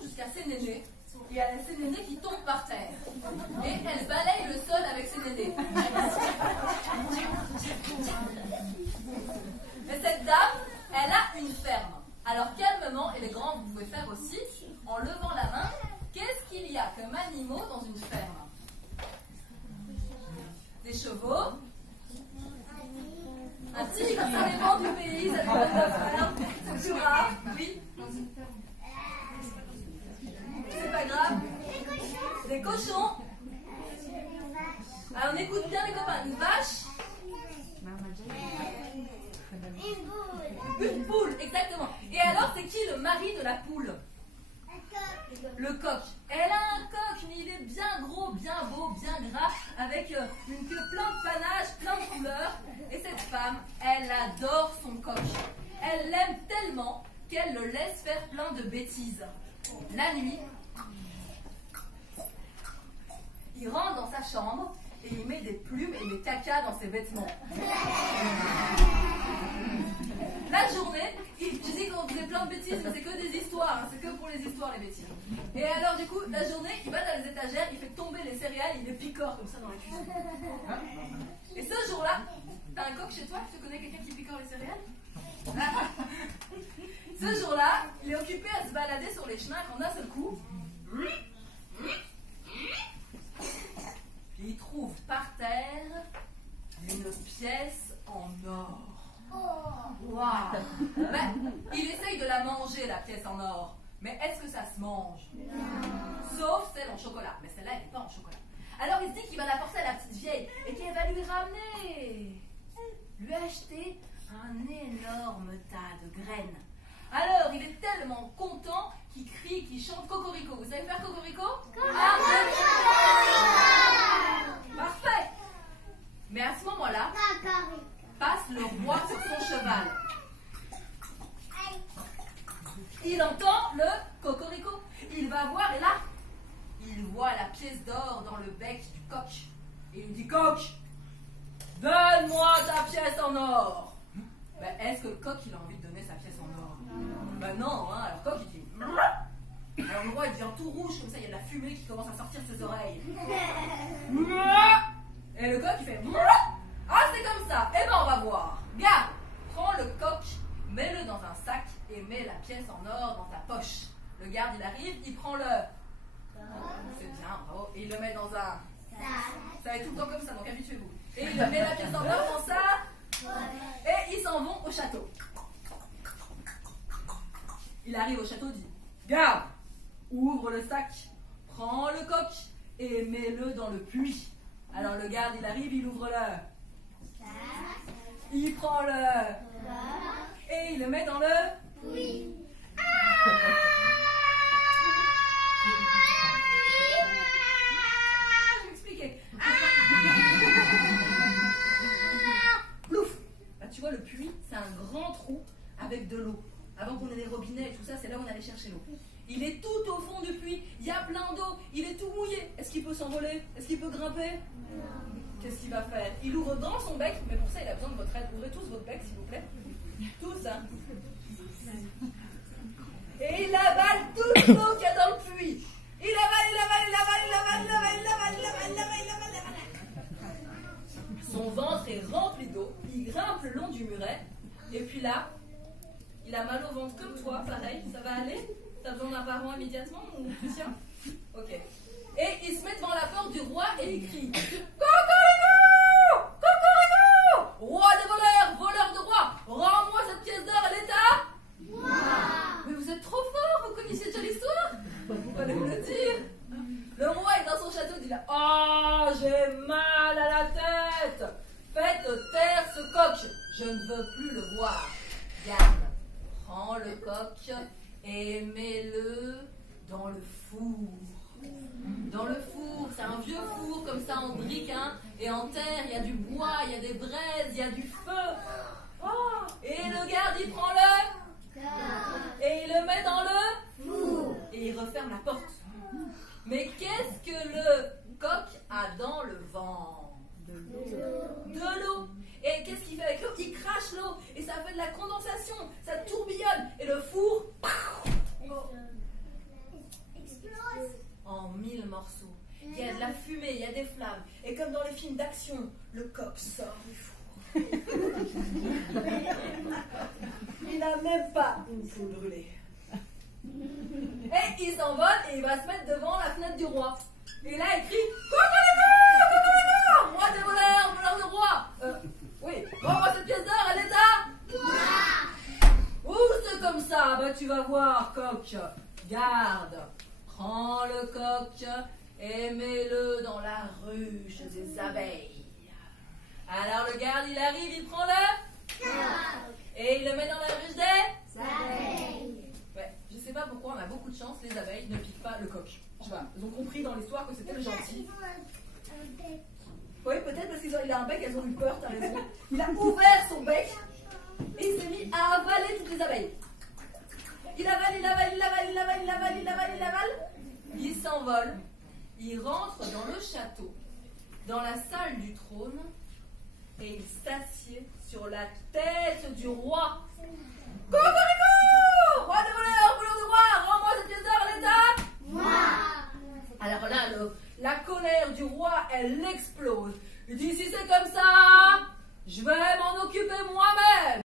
monte jusqu'à ses nénés. Et elle a ses nénés qui tombent par terre. Et elle balaye le sol avec ses nénés. Mais cette dame, elle a une ferme. Alors calmement, et les grands vous pouvez faire aussi, en levant la main, qu'est-ce qu'il y a comme animaux dans une ferme? Des chevaux, un tigre, ça dépend du pays, ça dépend de la ferme, c'est plus rare, oui. C'est pas grave. Des cochons. Alors on écoute bien les copains. Une vache. Une poule, exactement. Et alors c'est qui le mari de la poule? Le coq. Elle a un coq, mais il est bien gros, bien beau, bien gras, avec une queue plein de panache, plein de couleurs. Et cette femme, elle adore son coq. Elle l'aime tellement qu'elle le laisse faire plein de bêtises. La nuit, il rentre dans sa chambre et il met des plumes et des caca dans ses vêtements. La journée, je dis qu'on faisait plein de bêtises, mais c'est que des histoires, hein, c'est que pour les histoires les bêtises. Et alors du coup, la journée, il va dans les étagères, il fait tomber les céréales, il les picore comme ça dans la cuisine. Et ce jour-là, t'as un coq chez toi? Tu connais quelqu'un qui picore les céréales? Ce jour-là, il est occupé à se balader sur les chemins quand d'un seul coup, il trouve par terre une pièce en or. Waouh! Ben, il essaye de la manger, la pièce en or. Mais est-ce que ça se mange? Sauf celle en chocolat. Mais celle-là, elle n'est pas en chocolat. Alors il se dit qu'il va la porter à la petite vieille et qu'elle va lui ramener, lui acheter un énorme tas de graines. Alors il est tellement content qu'il crie, qu'il chante Cocorico. Vous savez faire Cocorico? Parfait! Mais à ce moment-là, passe le roi sur son cheval. Il entend le Cocorico. Il va voir et là, il voit la pièce d'or dans le bec du coq. Et il dit: Coq, donne-moi ta pièce en or. Ben, est-ce que le coq il a envie de donner sa pièce en or? Ben non, hein. Alors le coq il dit. Alors le roi il devient tout rouge comme ça, il y a de la fumée qui commence à sortir de ses oreilles. Et le coq il fait: Ah, c'est comme ça. Eh ben on va voir. Garde, prends le coq, mets-le dans un sac et mets la pièce en or dans ta poche. Le garde il arrive, il prend le. C'est bien, bravo. Et il le met dans un. Ça va être tout le temps comme ça, donc habituez-vous. Et il met la pièce en or dans ça. Et ils s'en vont au château. Il arrive au château, dit: Garde, ouvre le sac, prends le coq et mets-le dans le puits. Alors le garde il arrive, il ouvre le. Il prend le. Et il le met dans le. Oui. Je vais expliquer. Plouf. Bah, tu vois, le puits, c'est un grand trou avec de l'eau. Avant qu'on ait les robinets et tout ça, c'est là où on allait chercher l'eau. Il est tout au fond du puits, il y a plein d'eau, il est tout mouillé. Est-ce qu'il peut s'envoler? Est-ce qu'il peut grimper? Qu'est-ce qu'il va faire? Il ouvre grand son bec, mais pour ça il a besoin de votre aide. Ouvrez tous votre bec s'il vous plaît. Tous, hein. Et il avale toute l'eau qu'il y a dans le puits. Il avale, il avale, il avale, il avale, il avale, il avale, il avale, il avale, il avale, il avale. Son ventre est rempli d'eau, il grimpe le long du muret, et puis là, il a mal au ventre comme toi, pareil, ça va aller? T'as besoin d'un parent immédiatement ou Lucien? Ok. Et il se met devant la porte du roi et il crie: Cocorico! Cocorico! Roi des voleurs, voleur de roi, rends-moi cette pièce d'or à l'État! Wow. Mais vous êtes trop fort, vous connaissiez déjà l'histoire? Vous allez me le dire. Le roi est dans son château, dit là: Oh, j'ai mal à la tête! Faites taire ce coq, je ne veux plus le voir. Garde, prends le coq et mets-le dans le four. Dans le four, c'est un vieux four comme ça en briques, hein, et en terre, il y a du bois, il y a des braises, il y a du feu. Oh, et le garde, il prend le et il le met dans le four et il referme la porte. Mais qu'est-ce que le coq a dans le ventre? De l'eau. Et qu'est-ce qu'il fait avec l'eau? Il crache l'eau et ça fait de la condensation, ça tourbillonne et le four morceaux. Il y a de la fumée, il y a des flammes. Et comme dans les films d'action, le coq sort du four. Il n'a même pas une poule brûlée. Et il s'envole et il va se mettre devant la fenêtre du roi. Et là, il crie Coucou, roi des voleurs, voleur de roi. Oui, rends-moi cette pièce d'or, elle est à moi. Ouh, c'est comme ça, bah tu vas voir, coq. Garde, prends le coq et mets-le dans la ruche des abeilles. Alors le garde, il arrive, il prend le coq et il le met dans la ruche des abeilles. Ouais, je sais pas pourquoi, on a beaucoup de chance, les abeilles ne piquent pas le coq. Je sais pas, ils ont compris dans l'histoire que c'était le gentil. Oui, peut-être parce qu'il a un bec, elles ont eu peur, t'as raison. Il a ouvert son bec et il s'est mis à avaler toutes les abeilles. Il avale, il avale, il avale, il avale, il avale, il avale, il avale. Il s'envole, il rentre dans le château, dans la salle du trône, et il s'assied sur la tête du roi. Cocorico! Roi des voleurs, voleur de roi, rends-moi cette pièce d'or, elle est à moi. Alors là, la colère du roi, elle explose. Il dit, si c'est comme ça, je vais m'en occuper moi-même.